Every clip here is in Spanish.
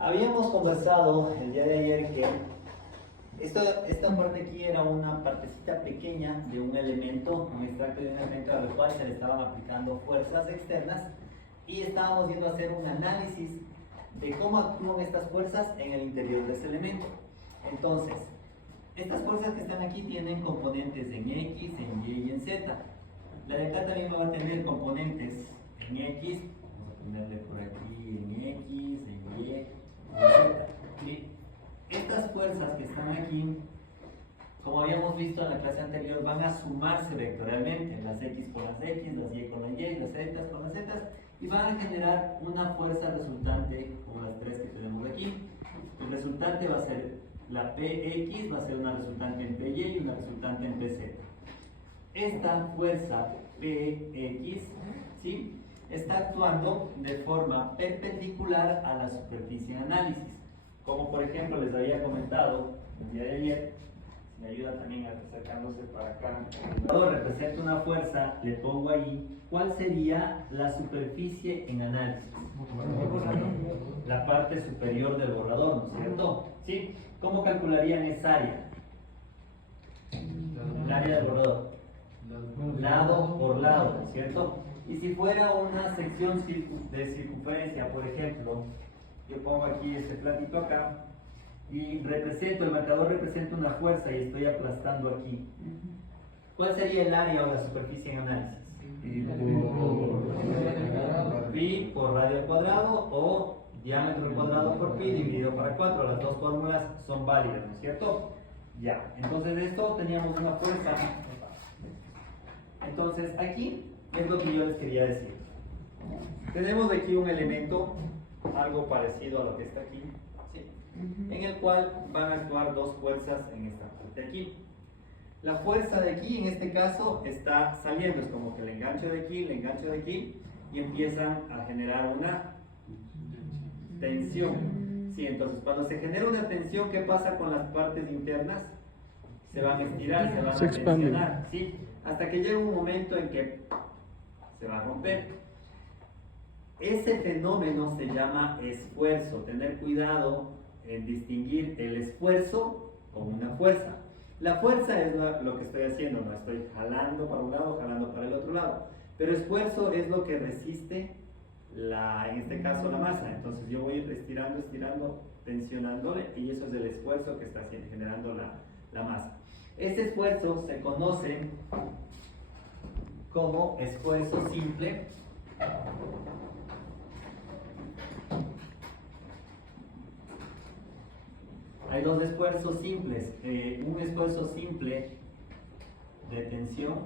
Habíamos conversado el día de ayer que esta parte aquí era una partecita pequeña de un elemento, un extracto de un elemento al cual se le estaban aplicando fuerzas externas y estábamos viendo hacer un análisis de cómo actúan estas fuerzas en el interior de ese elemento. Entonces, estas fuerzas que están aquí tienen componentes en X, en Y y en Z. La de acá también va a tener componentes en X, vamos a ponerle por aquí en X, en Y, en Z. ¿Sí? Estas fuerzas que están aquí, como habíamos visto en la clase anterior, van a sumarse vectorialmente, las X con las X, las Y con las Y, las Z con las Z, y van a generar una fuerza resultante, como las tres que tenemos aquí. El resultante va a ser la PX, va a ser una resultante en PY y una resultante en PZ. Esta fuerza PX, ¿sí?, está actuando de forma perpendicular a la superficie en análisis. Como por ejemplo les había comentado el día de ayer, me ayuda también acercándose para acá. Cuando represento una fuerza, le pongo ahí, ¿cuál sería la superficie en análisis? La parte superior del borrador, ¿no es cierto? ¿Sí? ¿Cómo calcularían esa área? El área del borrador. Lado por lado, ¿no es cierto? Y si fuera una sección de circunferencia, por ejemplo, yo pongo aquí este platito acá y el marcador representa una fuerza y estoy aplastando aquí. ¿Cuál sería el área o la superficie en análisis? Pi por radio al cuadrado o diámetro al cuadrado por pi dividido para 4. Las dos fórmulas son válidas, ¿no es cierto? Ya, entonces de esto teníamos una fuerza. Entonces aquí es lo que yo les quería decir. Tenemos aquí un elemento, algo parecido a lo que está aquí, ¿sí?, en el cual van a actuar dos fuerzas en esta parte de aquí. La fuerza de aquí, en este caso, está saliendo, es como que le engancho de aquí, y empiezan a generar una tensión. Sí, entonces cuando se genera una tensión, ¿qué pasa con las partes internas? Se van a estirar, se van a tensionar, ¿sí?, hasta que llega un momento en que se va a romper. Ese fenómeno se llama esfuerzo. Tener cuidado en distinguir el esfuerzo con una fuerza. La fuerza es lo que estoy haciendo, no estoy jalando para un lado, jalando para el otro lado. Pero esfuerzo es lo que resiste, en este caso, la masa. Entonces yo voy estirando, tensionándole, y eso es el esfuerzo que está generando la masa. Este esfuerzo se conoce como esfuerzo simple. Hay dos esfuerzos simples. Un esfuerzo simple de tensión.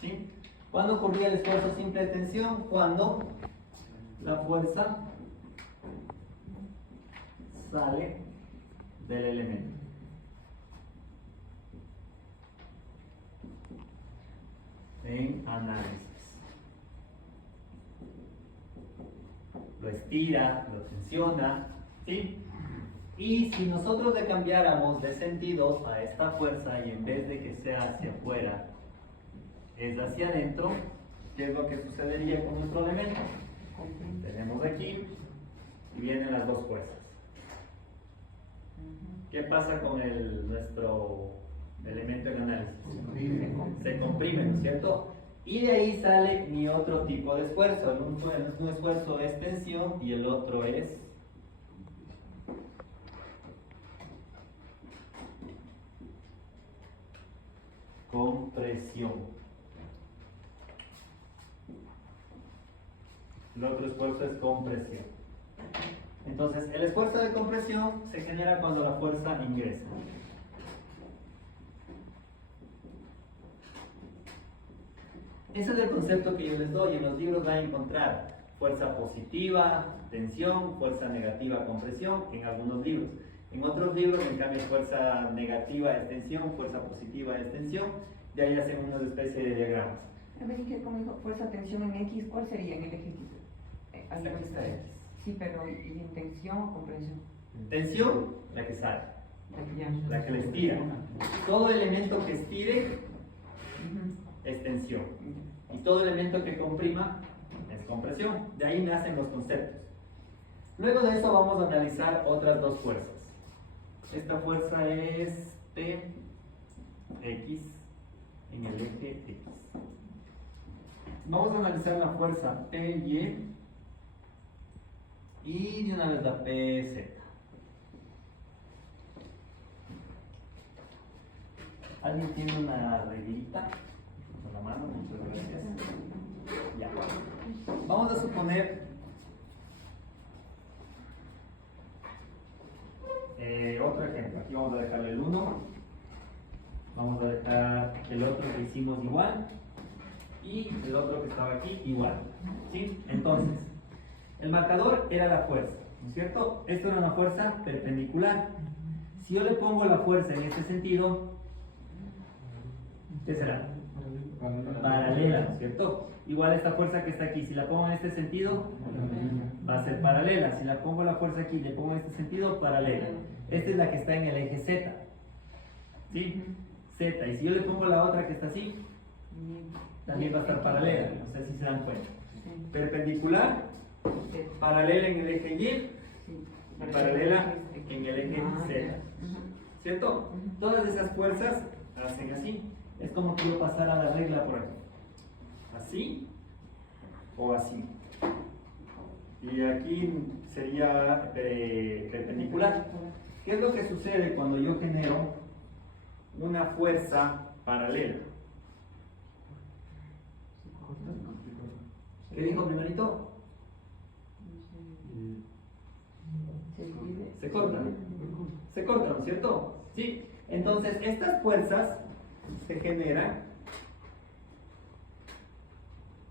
¿Sí? ¿Cuándo ocurría el esfuerzo simple de tensión? Cuando la fuerza sale del elemento. En análisis. Lo estira, lo tensiona, ¿sí? Y si nosotros le cambiáramos de sentido a esta fuerza y en vez de que sea hacia afuera, es hacia adentro, ¿qué es lo que sucedería con nuestro elemento? Tenemos aquí y vienen las dos fuerzas. ¿Qué pasa con nuestro elemento en análisis? Se comprime, ¿no es cierto? Y de ahí sale mi otro tipo de esfuerzo. Un esfuerzo es tensión y el otro es compresión. El otro esfuerzo es compresión. Entonces, el esfuerzo de compresión se genera cuando la fuerza ingresa. Ese es el concepto que yo les doy. En los libros van a encontrar fuerza positiva, tensión, fuerza negativa, compresión, en algunos libros. En otros libros, en cambio, fuerza negativa es tensión, fuerza positiva es tensión, de ahí hacen una especie de diagramas. A ver, ¿qué como dijo fuerza tensión en X? ¿Cuál sería en el eje X? Aquí está X. Sí, pero ¿y en tensión o compresión? Tensión, la que sale, La la que le estira. Todo elemento que estire es tensión. Y todo elemento que comprima es compresión. De ahí nacen los conceptos. Luego de eso vamos a analizar otras dos fuerzas. Esta fuerza es P, X, en el eje X. Vamos a analizar la fuerza PY y de una vez la PZ. ¿Alguien tiene una reglita? Con la mano, muchas gracias. Ya. Vamos a suponer otro ejemplo. Aquí vamos a dejarle el 1. Vamos a dejar el otro que hicimos igual. Y el otro que estaba aquí igual. ¿Sí? Entonces, el marcador era la fuerza, ¿no es cierto? Esto era una fuerza perpendicular. Si yo le pongo la fuerza en este sentido, ¿qué será? Paralela, ¿no es cierto? Igual esta fuerza que está aquí, si la pongo en este sentido, va a ser paralela. Si la pongo la fuerza aquí y le pongo en este sentido, paralela. Esta es la que está en el eje Z. ¿Sí? Z. Y si yo le pongo la otra que está así, también va a estar paralela. No sé si se dan cuenta. Perpendicular, paralela en el eje Y y paralela en el eje Z. ¿Cierto? Todas esas fuerzas hacen así. Es como que yo pasara la regla por aquí. Así o así. Y aquí sería perpendicular. ¿Qué es lo que sucede cuando yo genero una fuerza paralela? ¿Qué dijo primerito? Se cortan. Se cortan, ¿no es cierto? Sí. Entonces, estas fuerzas se generan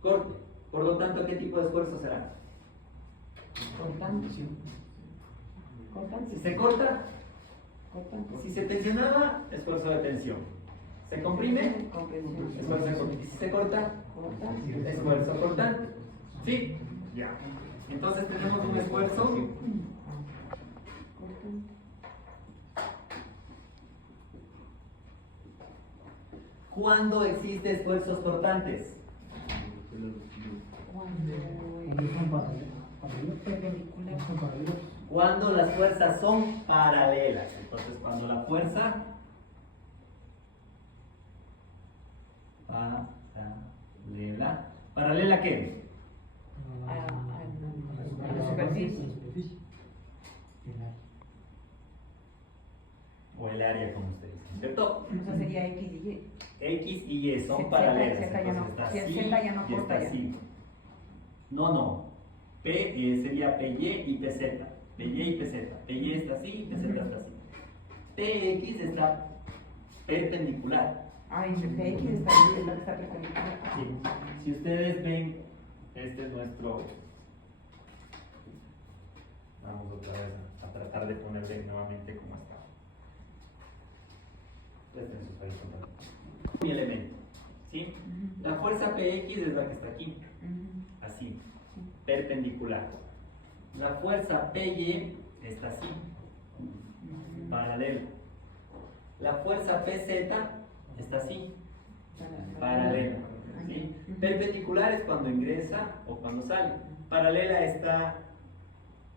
corte. Por lo tanto, ¿qué tipo de esfuerzo será? Cortante. Si se corta, si se tensionaba, esfuerzo de tensión. Se comprime, esfuerzo de compresión. Y si se corta, esfuerzo cortante. ¿Sí? Ya. Entonces tenemos un esfuerzo ¿Cuándo existe esfuerzos cortantes? Cuando las fuerzas son paralelas. Entonces, cuando la fuerza paralela. ¿Paralela qué? A la superficie. O el área, como ustedes dicen, ¿cierto? Eso sería X y Y. X y Y son Z paralelas. ya Entonces no- está si así Z ya no y está corta ya. así. No. P sería PY y PZ. PY y PZ. PY está así y PZ está así. PX está perpendicular. Ah, entre PX está ahí, es la que está perpendicular. Sí. Si ustedes ven, este es nuestro. Vamos otra vez a tratar de ponerle nuevamente como está. Presten sus países. Mi elemento. ¿Sí? La fuerza PX es la que está aquí. Así. Perpendicular. La fuerza PY está así. Paralela. La fuerza PZ está así. Paralela. ¿Sí? Perpendicular es cuando ingresa o cuando sale. Paralela está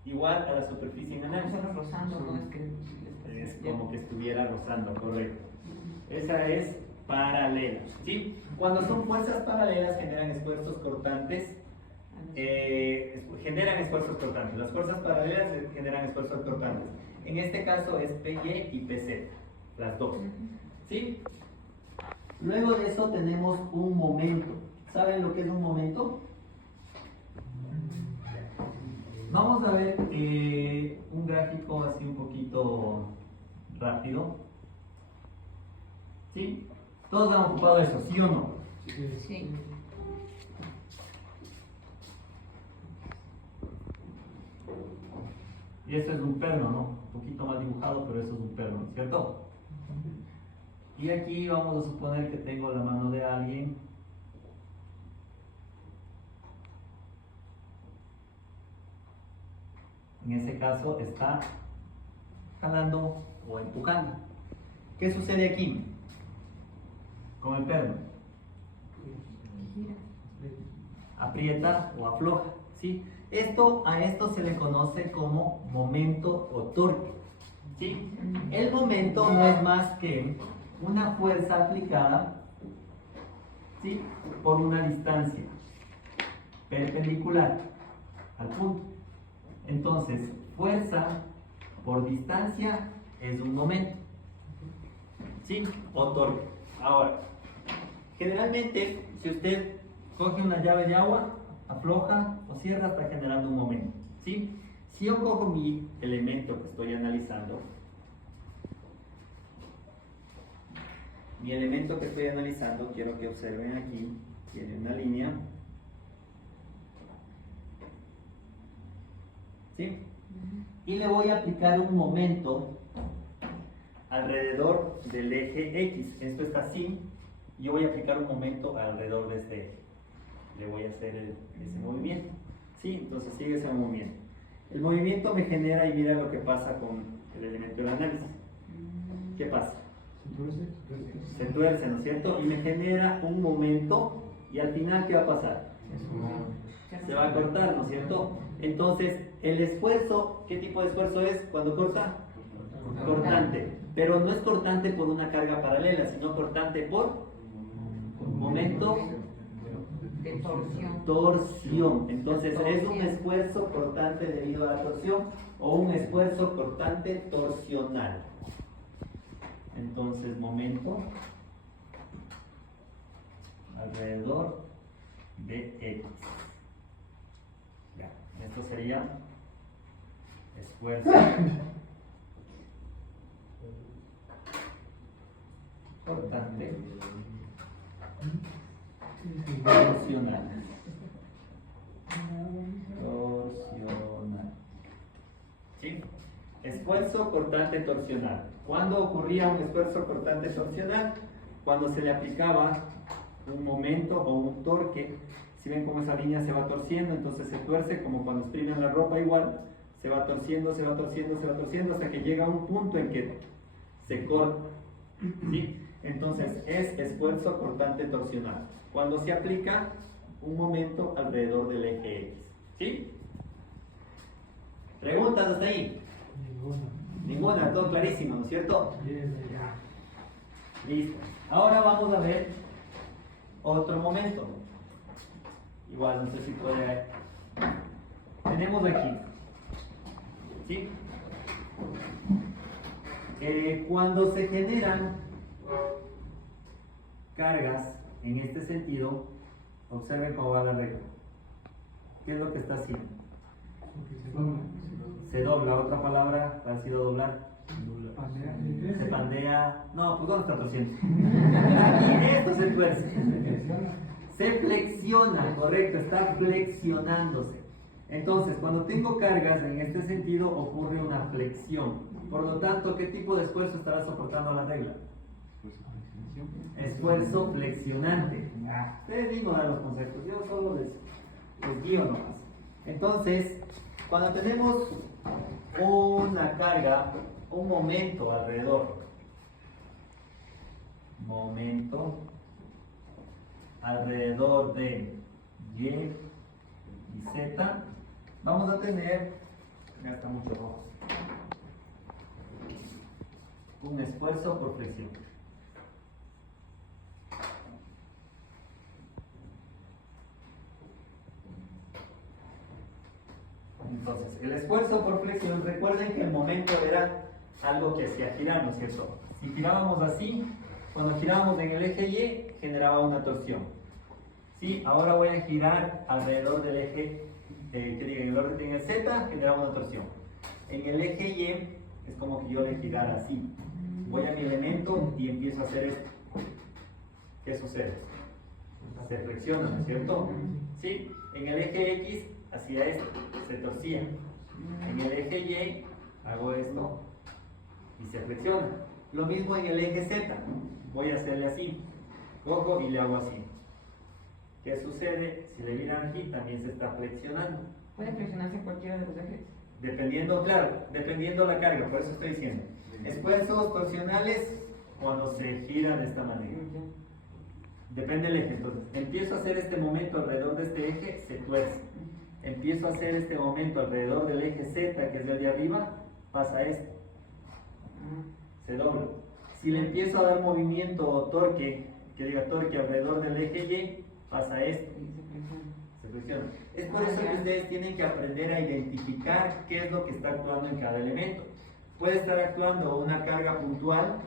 igual a la superficie en análisis. Solo rozando, no es que. Es como que estuviera rozando, correcto. Esa es paralela. ¿Sí? Cuando son fuerzas paralelas generan esfuerzos cortantes. Generan esfuerzos cortantes. Las fuerzas paralelas generan esfuerzos cortantes. En este caso es PY y PZ, las dos. ¿Sí? Luego de eso tenemos un momento. ¿Saben lo que es un momento? Vamos a ver un gráfico así un poquito rápido. ¿Sí? Todos han ocupado eso, ¿sí o no? Sí. Y esto es un perno, ¿no? Un poquito más dibujado, pero eso es un perno, ¿cierto? Y aquí vamos a suponer que tengo la mano de alguien. En ese caso está jalando o empujando. ¿Qué sucede aquí? Con el perno. Aprieta o afloja, ¿sí? A esto se le conoce como momento o torque, ¿sí? El momento no es más que una fuerza aplicada, ¿sí?, por una distancia perpendicular al punto. Entonces, fuerza por distancia es un momento, ¿sí?, o torque. Ahora, generalmente, si usted coge una llave de agua, afloja o cierra, está generando un momento, ¿sí? Si yo cojo mi elemento que estoy analizando, quiero que observen aquí, tiene una línea, ¿sí? Y le voy a aplicar un momento alrededor del eje X. Esto está así. Yo voy a aplicar un momento alrededor de este eje. Le voy a hacer ese movimiento, ¿sí? Entonces sigue ese movimiento. El movimiento me genera, y mira lo que pasa con el elemento del análisis. ¿Qué pasa? Se tuerce, ¿no es cierto? Y me genera un momento, y al final, ¿qué va a pasar? Se va a cortar, ¿no es cierto? Entonces, el esfuerzo, ¿qué tipo de esfuerzo es cuando corta? Cortante. Pero no es cortante por una carga paralela, sino cortante por momento De torsión. torsión. Entonces, es un esfuerzo cortante debido a la torsión o un esfuerzo cortante torsional. Entonces, momento alrededor de X. Ya, esto sería esfuerzo cortante torsional. ¿Sí? Esfuerzo cortante torsional. ¿Cuándo ocurría un esfuerzo cortante torsional? Cuando se le aplicaba un momento o un torque. Si ven cómo esa línea se va torciendo, entonces se tuerce, como cuando exprimen la ropa igual, se va torciendo, se va torciendo, se va torciendo, hasta que llega a un punto en que se corta, ¿sí? Entonces es esfuerzo cortante torsional, cuando se aplica un momento alrededor del eje X, ¿sí? ¿Preguntas hasta ahí? Ninguna, todo clarísimo, ¿no es cierto? Listo. Ahora vamos a ver otro momento. Igual, no sé si puede. Tenemos aquí, ¿sí? Cuando se generan cargas en este sentido, observen cómo va la regla. ¿Qué es lo que está haciendo? Se dobla, otra palabra parecido a doblar. Se pandea. No, pues ¿dónde está torciendo? Aquí, esto se tuerce. Se flexiona, correcto, está flexionándose. Entonces, cuando tengo cargas en este sentido, ocurre una flexión. Por lo tanto, ¿qué tipo de esfuerzo estará soportando la regla? Esfuerzo flexionante. Ustedes mismos dan los conceptos, yo solo les guío nomás. Entonces, cuando tenemos una carga, un momento alrededor, alrededor de Y y Z, vamos a tener, ya está mucho rojo, un esfuerzo por flexión. Entonces, el esfuerzo por flexión, recuerden que el momento era algo que hacía girar, ¿no es cierto? Si girábamos así, cuando girábamos en el eje Y, generaba una torsión. ¿Sí? Ahora voy a girar alrededor del eje, en el Z, generaba una torsión. En el eje Y, es como que yo le girara así. Voy a mi elemento y empiezo a hacer esto. ¿Qué sucede? Se flexiona, ¿no es cierto? ¿Sí? En el eje X, hacía esto, se torcía. En el eje Y, hago esto y se flexiona. Lo mismo en el eje Z, voy a hacerle así, cojo y le hago así. ¿Qué sucede? Si le miran aquí, también se está flexionando. ¿Puede flexionarse en cualquiera de los ejes? Dependiendo, claro, dependiendo la carga, por eso estoy diciendo. Esfuerzos torsionales cuando se gira de esta manera. Depende del eje. Entonces, empiezo a hacer este momento alrededor de este eje, se tuerce. empiezo a hacer este momento alrededor del eje Z, que es el de arriba, pasa esto, se dobla. Si le empiezo a dar movimiento o torque, que diga torque alrededor del eje Y, pasa esto, se flexiona. Es por eso que ustedes tienen que aprender a identificar qué es lo que está actuando en cada elemento. Puede estar actuando una carga puntual,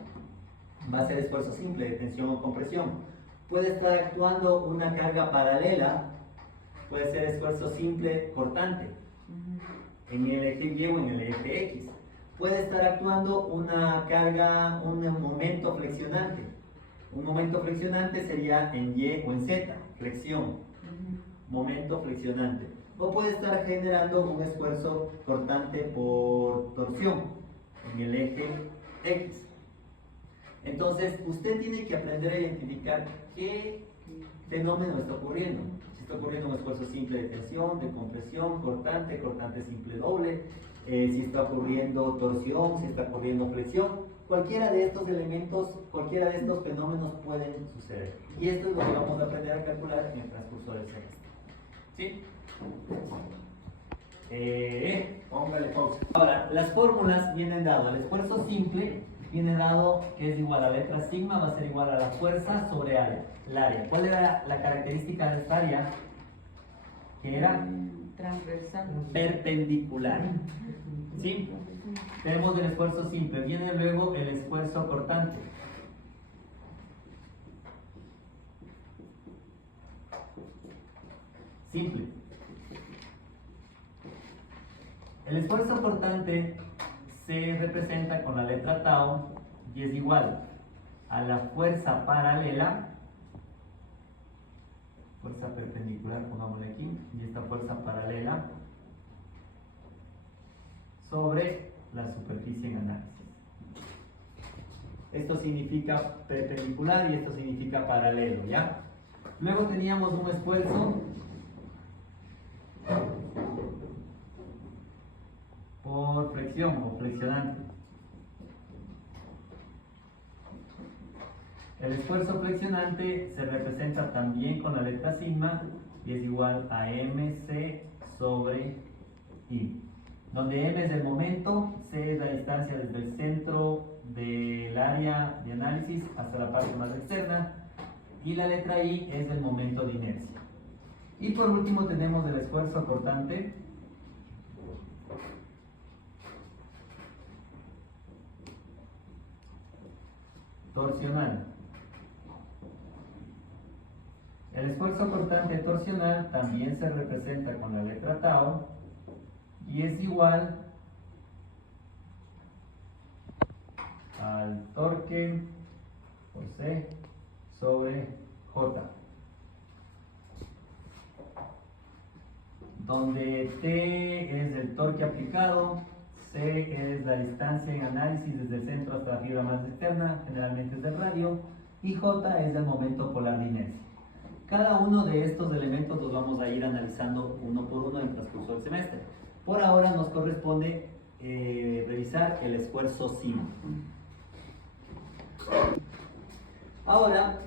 va a ser esfuerzo simple de tensión o compresión. Puede estar actuando una carga paralela, puede ser esfuerzo simple cortante en el eje Y o en el eje X. Puede estar actuando una carga, un momento flexionante. Un momento flexionante sería en Y o en Z, flexión, momento flexionante. O puede estar generando un esfuerzo cortante por torsión en el eje X. Entonces, usted tiene que aprender a identificar qué fenómeno está ocurriendo. Si está ocurriendo un esfuerzo simple de tensión, de compresión, cortante, cortante simple doble, si está ocurriendo torsión, si está ocurriendo flexión. Cualquiera de estos elementos, cualquiera de estos fenómenos pueden suceder. Y esto es lo que vamos a aprender a calcular en el transcurso del semestre. ¿Sí? Póngale pausa. Ahora, las fórmulas vienen dadas. El esfuerzo simple viene dado que es igual a la letra sigma, va a ser igual a la fuerza sobre área, el área. ¿Cuál era la característica de esta área? Que era transversal, perpendicular. ¿Sí? Tenemos el esfuerzo simple, viene luego el esfuerzo cortante. Simple. El esfuerzo cortante se representa con la letra tau y es igual a la fuerza paralela, fuerza perpendicular, pongámosle aquí, y esta fuerza paralela sobre la superficie en análisis. Esto significa perpendicular y esto significa paralelo, ¿ya? Luego teníamos un esfuerzo por flexión o flexionante. El esfuerzo flexionante se representa también con la letra sigma y es igual a mc sobre I, donde m es el momento, c es la distancia desde el centro del área de análisis hasta la parte más externa y la letra I es el momento de inercia. Y por último tenemos el esfuerzo cortante torsional. El esfuerzo cortante torsional también se representa con la letra tau y es igual al torque por C sobre J, donde T es el torque aplicado, C es la distancia en análisis desde el centro hasta la fibra más externa, generalmente es del radio, y J es el momento polar de inercia. Cada uno de estos elementos los vamos a ir analizando uno por uno en el transcurso del semestre. Por ahora nos corresponde revisar el esfuerzo sigma. Ahora,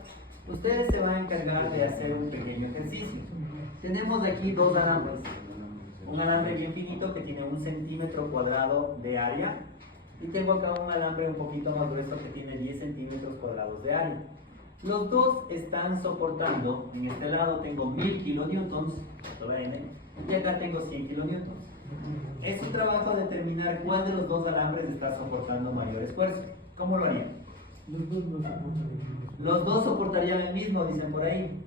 ustedes se van a encargar de hacer un pequeño ejercicio. Tenemos aquí dos alambres. Un alambre bien finito que tiene 1 centímetro cuadrado de área. Y tengo acá un alambre un poquito más grueso que tiene 10 centímetros cuadrados de área. Los dos están soportando, en este lado tengo 1000 kilonewtons, y acá tengo 100 kilonewtons. Es un trabajo determinar cuál de los dos alambres está soportando mayor esfuerzo. ¿Cómo lo harían? Los dos soportarían el mismo, dicen por ahí.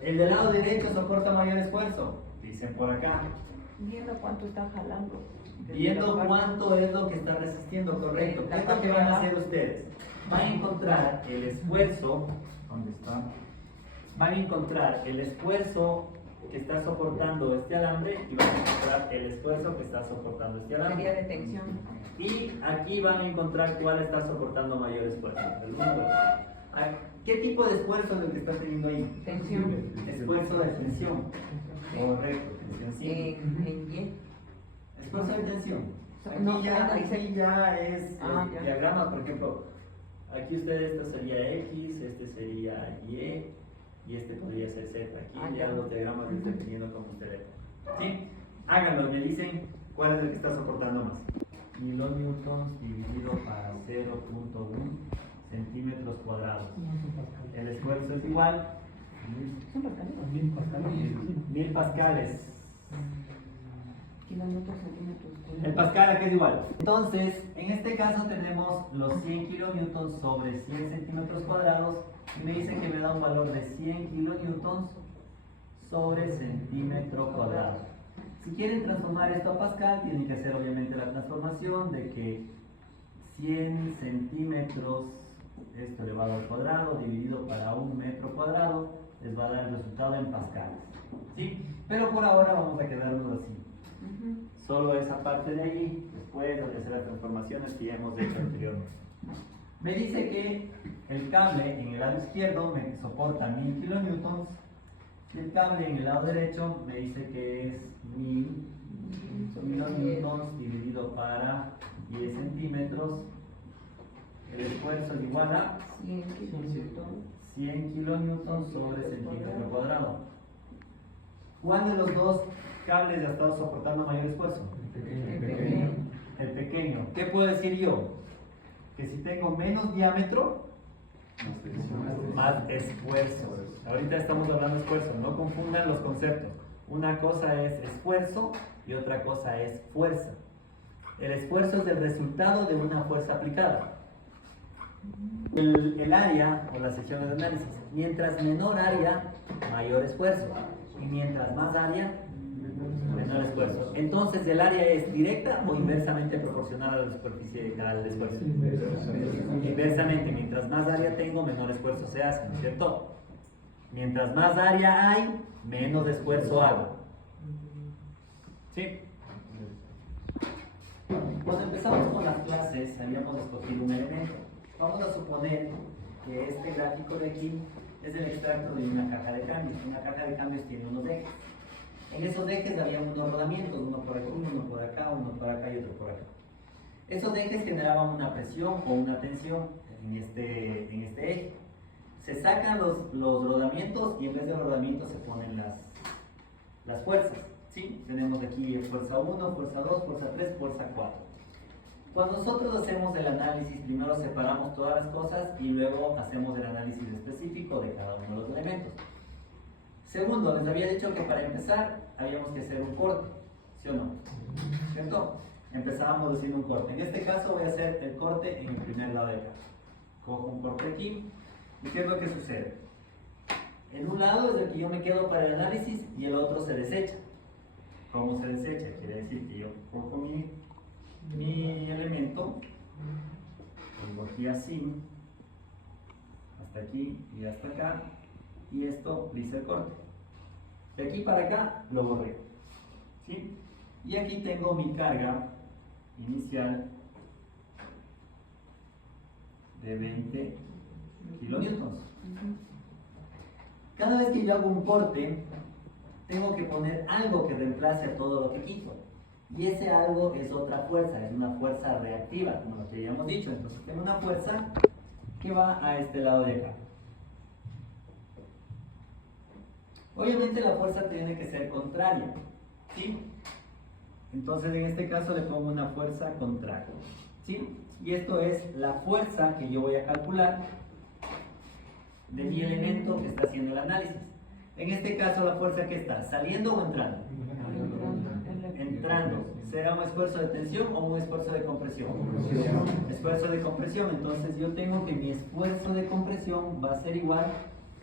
El del lado derecho soporta mayor esfuerzo, dicen por acá. Viendo cuánto está jalando. Viendo cuánto es lo que está resistiendo, correcto. ¿Qué es lo que van a hacer ustedes? Van a encontrar el esfuerzo, ¿dónde está? Van a encontrar el esfuerzo que está soportando este alambre y van a encontrar el esfuerzo que está soportando este alambre. Sería de tensión. Y aquí van a encontrar cuál está soportando mayor esfuerzo. El número. ¿Qué tipo de esfuerzo es el que está teniendo ahí? Tensión. Esfuerzo de tensión. Correcto, tensión simple. En Y. Esfuerzo de tensión. Aquí No, ya, ahí aquí ya es ya. diagrama, por ejemplo. Aquí ustedes, esto sería X, este sería Y, y este podría ser Z. Aquí Ah, le ya. hago los diagramas dependiendo como usted le ponga. ¿Sí? Háganlo, me dicen cuál es el que está soportando más. Kilonewtons dividido para 0.1 centímetros cuadrados. El esfuerzo es igual Son pascales. 1000 pascales. Kilómetros, centímetros. El pascal aquí es igual. Entonces, en este caso tenemos los 100 kilonewtons sobre 100 centímetros cuadrados y me dicen que me da un valor de 100 kilonewtons sobre centímetro cuadrado. Si quieren transformar esto a pascal, tienen que hacer obviamente la transformación de que 100 centímetros, esto elevado al cuadrado, dividido para un metro cuadrado, les va a dar el resultado en pascales. ¿Sí? Pero por ahora vamos a quedarnos así. Solo esa parte de ahí, después voy a hacer las transformaciones que ya hemos hecho anteriormente. Me dice que el cable en el lado izquierdo me soporta 1000 kilonewtons y el cable en el lado derecho me dice que es 1000 kilonewtons dividido para 10 centímetros. El esfuerzo es igual a 100 kilómetros. 100 kilonewtons sobre centímetro cuadrado. ¿Cuál de los dos cables ha estado soportando mayor esfuerzo? El pequeño. El pequeño. ¿Qué puedo decir yo? Que si tengo menos diámetro, más esfuerzo. Ahorita estamos hablando de esfuerzo, no confundan los conceptos. Una cosa es esfuerzo y otra cosa es fuerza. El esfuerzo es el resultado de una fuerza aplicada. El área o la sección de análisis, mientras menor área, mayor esfuerzo. Y mientras más área, menor esfuerzo. Entonces, ¿el área es directa o inversamente proporcional a la superficie al esfuerzo? Inversamente, mientras más área tengo, menor esfuerzo se hace, ¿no es cierto? Mientras más área hay, menos esfuerzo hago. ¿Sí? Cuando empezamos con las clases, habíamos escogido un elemento. Vamos a suponer que este gráfico de aquí es el extracto de una caja de cambios. Una caja de cambios tiene unos ejes. En esos ejes había unos rodamientos, uno por aquí, uno por acá y otro por acá. Esos ejes generaban una presión o una tensión en este eje. Se sacan los rodamientos y en vez de rodamientos se ponen las fuerzas. ¿Sí? Tenemos aquí fuerza 1, fuerza 2, fuerza 3, fuerza 4. Cuando nosotros hacemos el análisis, primero separamos todas las cosas y luego hacemos el análisis específico de cada uno de los elementos. Segundo, les había dicho que para empezar habíamos que hacer un corte, ¿sí o no? ¿Cierto? Empezábamos haciendo un corte. En este caso voy a hacer el corte en el primer lado de acá. Cojo un corte aquí y ¿qué es lo que sucede? En un lado es el que yo me quedo para el análisis y el otro se desecha. ¿Cómo se desecha? Quiere decir que yo cojo mi elemento, pongo aquí así, hasta aquí y hasta acá, y esto le hice el corte. De aquí para acá lo borré. ¿Sí? Y aquí tengo mi carga inicial de 20 kilonewtons. Cada vez que yo hago un corte, tengo que poner algo que reemplace a todo lo que quito. Y ese algo es otra fuerza, es una fuerza reactiva, como lo que habíamos dicho. Entonces tengo una fuerza que va a este lado de acá. Obviamente la fuerza tiene que ser contraria, ¿sí? Entonces en este caso le pongo una fuerza contraria, ¿sí? Y esto es la fuerza que yo voy a calcular de mi elemento que está haciendo el análisis. En este caso la fuerza que está, ¿saliendo o entrando? Entrando. ¿Será un esfuerzo de tensión o un esfuerzo de compresión? Esfuerzo de compresión. Entonces yo tengo que mi esfuerzo de compresión va a ser igual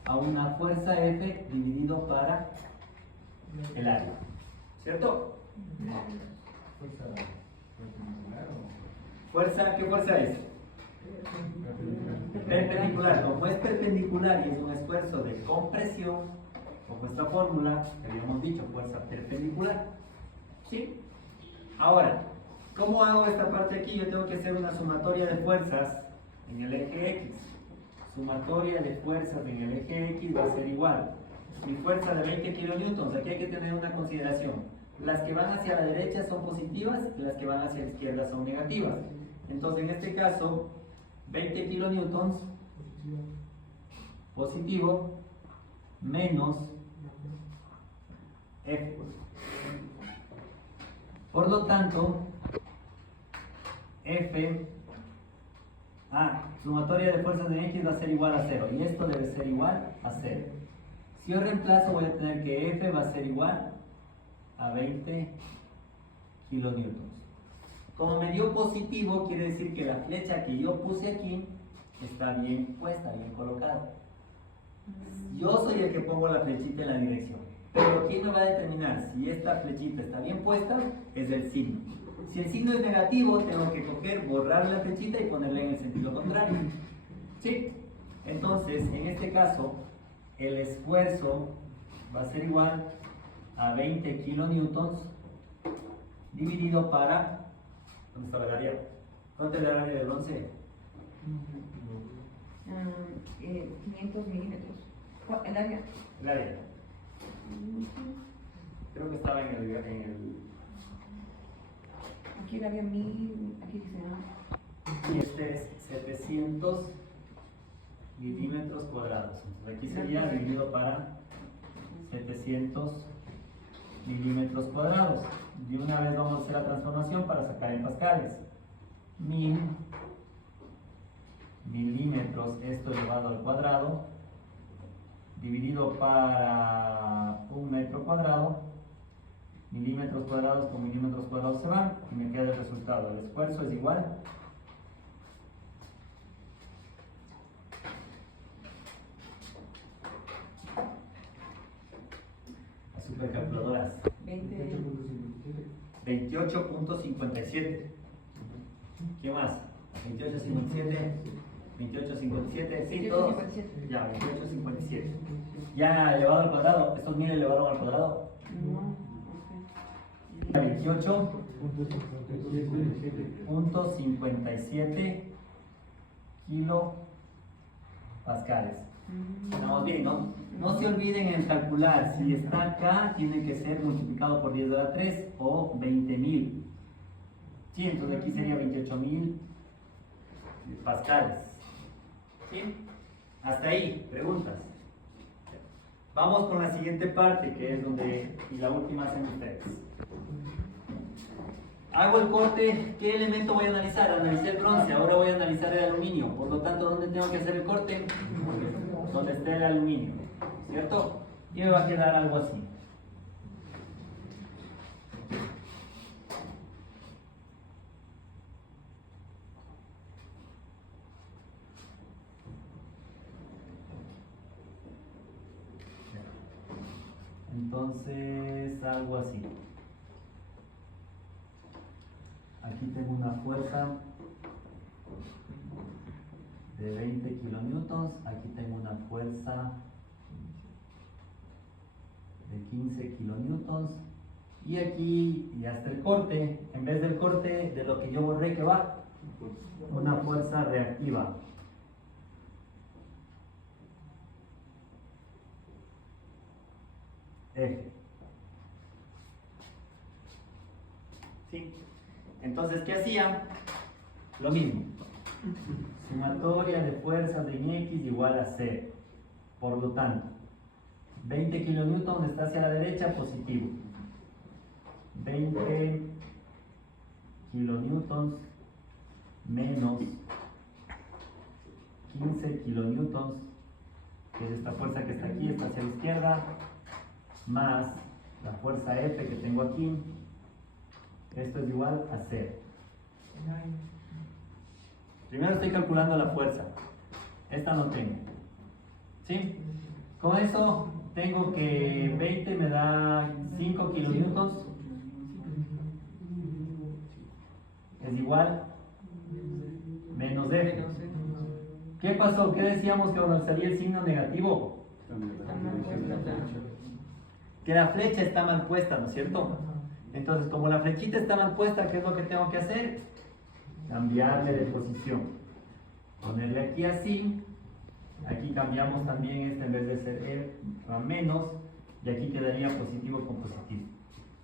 a una fuerza F dividido para el área. ¿Cierto? ¿Fuerza? ¿Qué fuerza es? Perpendicular. Como es perpendicular y es un esfuerzo de compresión, como esta fórmula que habíamos dicho, fuerza perpendicular. ¿Sí? Ahora, ¿cómo hago esta parte aquí? Yo tengo que hacer una sumatoria de fuerzas en el eje X. Sumatoria de fuerzas en el eje X va a ser igual. Mi fuerza de 20 kilonewtons, aquí hay que tener una consideración. Las que van hacia la derecha son positivas y las que van hacia la izquierda son negativas. Entonces, en este caso, 20 kilonewtons positivo menos F. Por lo tanto, F, sumatoria de fuerzas en X va a ser igual a 0, y esto debe ser igual a 0. Si yo reemplazo, voy a tener que F va a ser igual a 20 kilonewtons. Como me dio positivo, quiere decir que la flecha que yo puse aquí está bien puesta, bien colocada. Yo soy el que pongo la flechita en la dirección. Pero ¿quién me va a determinar si esta flechita está bien puesta? Es el signo. Si el signo es negativo, tengo que coger, borrar la flechita y ponerla en el sentido contrario. ¿Sí? Entonces, en este caso, el esfuerzo va a ser igual a 20 kilonewtons dividido para... ¿Dónde está el área? ¿Dónde está el área del bronce? 500 milímetros. ¿El área? El área. Creo que estaba en el... Aquí el área 1000, aquí dice... Y este es 700 milímetros cuadrados. Entonces aquí sería dividido para 700 milímetros cuadrados. De una vez vamos a hacer la transformación para sacar en pascales. 1000 milímetros, esto elevado al cuadrado, dividido para 1 metro cuadrado. Milímetros cuadrados con milímetros cuadrados se van y me queda el resultado. El esfuerzo es igual a supercalculadoras 28.57. ¿Qué más? 28.57, 28.57, sí, todos. 28.57. Ya, 28.57. Ya elevado al cuadrado, estos 1000 elevados al cuadrado. No, 28.57 kilopascales. Estamos bien, ¿no? No se olviden en calcular, si está acá, tiene que ser multiplicado por 10 a la 3 o 20.000. Sí, entonces aquí sería 28.000 pascales. ¿Sí? Hasta ahí, preguntas. Vamos con la siguiente parte, que es donde, y la última hacen ustedes. Hago el corte, ¿qué elemento voy a analizar? Analicé el bronce, ahora voy a analizar el aluminio. Por lo tanto, ¿dónde tengo que hacer el corte? Donde esté el aluminio, ¿cierto? Y me va a quedar algo así. Entonces, algo así. Aquí tengo una fuerza de 20 kilonewtons, aquí tengo una fuerza de 15 kilonewtons, y aquí, y hasta el corte, en vez del corte de lo que yo borré, que va una fuerza reactiva. F. ¿Sí? Entonces, ¿qué hacía? Lo mismo. Sumatoria de fuerzas en X igual a 0. Por lo tanto, 20 kilonewtons está hacia la derecha, positivo. 20 kilonewtons menos 15 kilonewtons, que es esta fuerza que está aquí, está hacia la izquierda, más la fuerza F que tengo aquí. Esto es igual a 0. Primero estoy calculando la fuerza. Esta no tengo. ¿Sí? Con eso tengo que 20 me da 5 kilonewtons. Es igual menos F. ¿Qué pasó? ¿Qué decíamos que cuando salía el signo negativo? Que la flecha está mal puesta, ¿no es cierto? Entonces, como la flechita está mal puesta, ¿qué es lo que tengo que hacer? Cambiarle de posición. Ponerle aquí así. Aquí cambiamos también este, en vez de ser E a menos, y aquí quedaría positivo con positivo.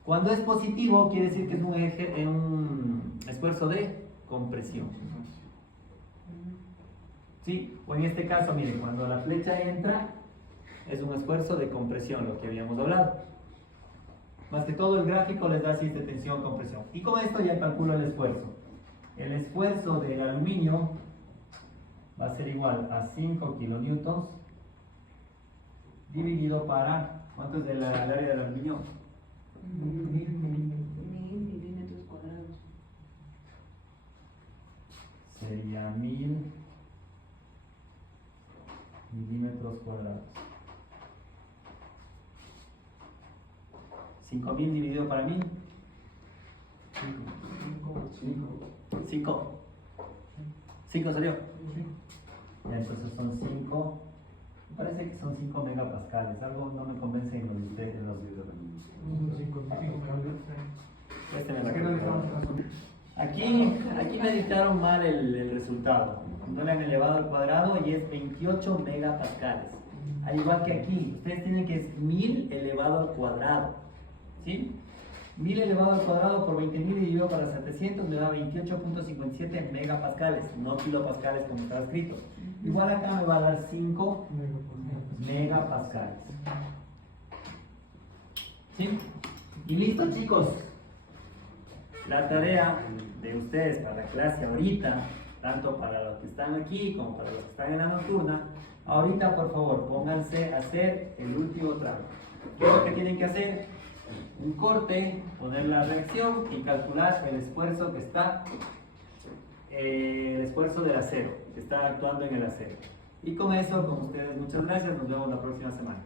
Cuando es positivo, quiere decir que es un esfuerzo de compresión. ¿Sí? O en este caso, miren, cuando la flecha entra es un esfuerzo de compresión, lo que habíamos hablado. Más que todo el gráfico les da así de tensión, compresión. Y con esto ya calculo el esfuerzo. El esfuerzo del aluminio va a ser igual a 5 kilonewtons dividido para, ¿cuánto es el área del aluminio? 1000 milímetros cuadrados. Sería 1000 milímetros cuadrados. 5000 dividido para 1000. 5. 5 salió. Ya, entonces son 5. Me parece que son 5 megapascales. Algo no me convence en los de ustedes. Este me la calculadora. Aquí me dictaron mal el resultado. No le han elevado al cuadrado y es 28 megapascales. Al igual que aquí, ustedes tienen que es 1000 elevado al cuadrado. ¿Sí? 1000 elevado al cuadrado por 20.000 dividido para 700 me da 28.57 megapascales, no kilopascales como está escrito. Igual acá me va a dar 5 megapascales. ¿Sí? Y listo, chicos. La tarea de ustedes para la clase ahorita, tanto para los que están aquí como para los que están en la nocturna, ahorita por favor pónganse a hacer el último tramo. ¿Qué es lo que tienen que hacer? Un corte, poner la reacción y calcular el esfuerzo que está, el esfuerzo del acero, que está actuando en el acero. Y con eso, con ustedes, muchas gracias, nos vemos la próxima semana.